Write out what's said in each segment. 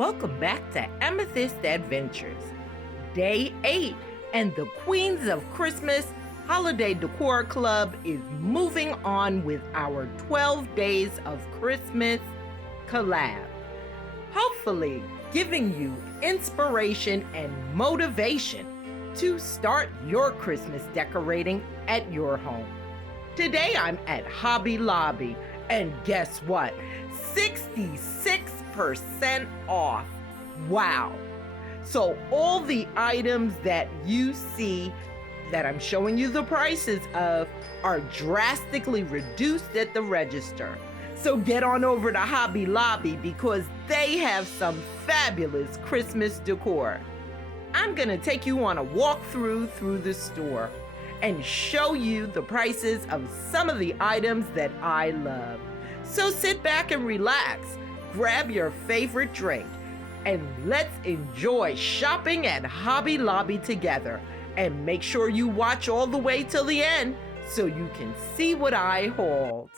Welcome back to Amethyst Adventures, Day 8, and the Queens of Christmas Holiday Decor Club is moving on with our 12 Days of Christmas collab. Hopefully, giving you inspiration and motivation to start your Christmas decorating at your home. Today I'm at Hobby Lobby, and guess what? 66% off. Wow. So all the items that you see that I'm showing you the prices of are drastically reduced at the register. So get on over to Hobby Lobby because they have some fabulous Christmas decor. I'm gonna take you on a walkthrough through the store and show you the prices of some of the items that I love. So sit back and relax, grab your favorite drink, and let's enjoy shopping at Hobby Lobby together. And make sure you watch all the way till the end so you can see what I hauled.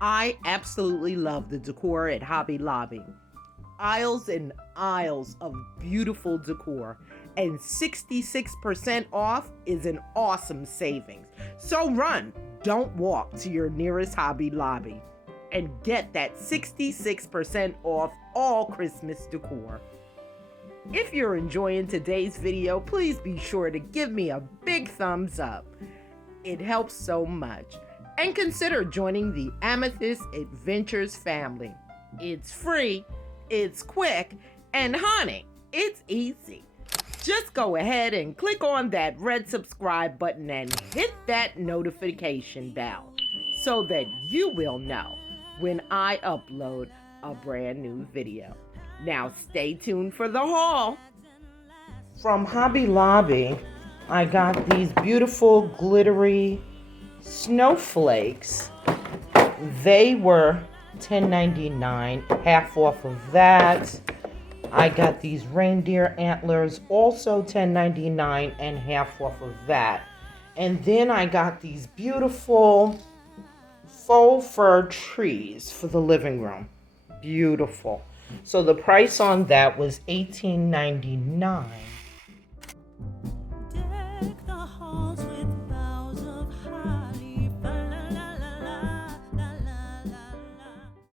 I absolutely love the decor at Hobby Lobby. Aisles and aisles of beautiful decor, and 66% off is an awesome savings. So run, don't walk to your nearest Hobby Lobby and get that 66% off all Christmas decor. If you're enjoying today's video, please be sure to give me a big thumbs up. It helps so much. And consider joining the Amethyst Adventures family. It's free, it's quick, and honey, it's easy. Just go ahead and click on that red subscribe button and hit that notification bell so that you will know when I upload a brand new video. Now stay tuned for the haul. From Hobby Lobby, I got these beautiful glittery snowflakes. They were $10.99, half off of that. I got these reindeer antlers, also $10.99 and half off of that. And then I got these beautiful faux fir trees for the living room. Beautiful. So the price on that was $18.99.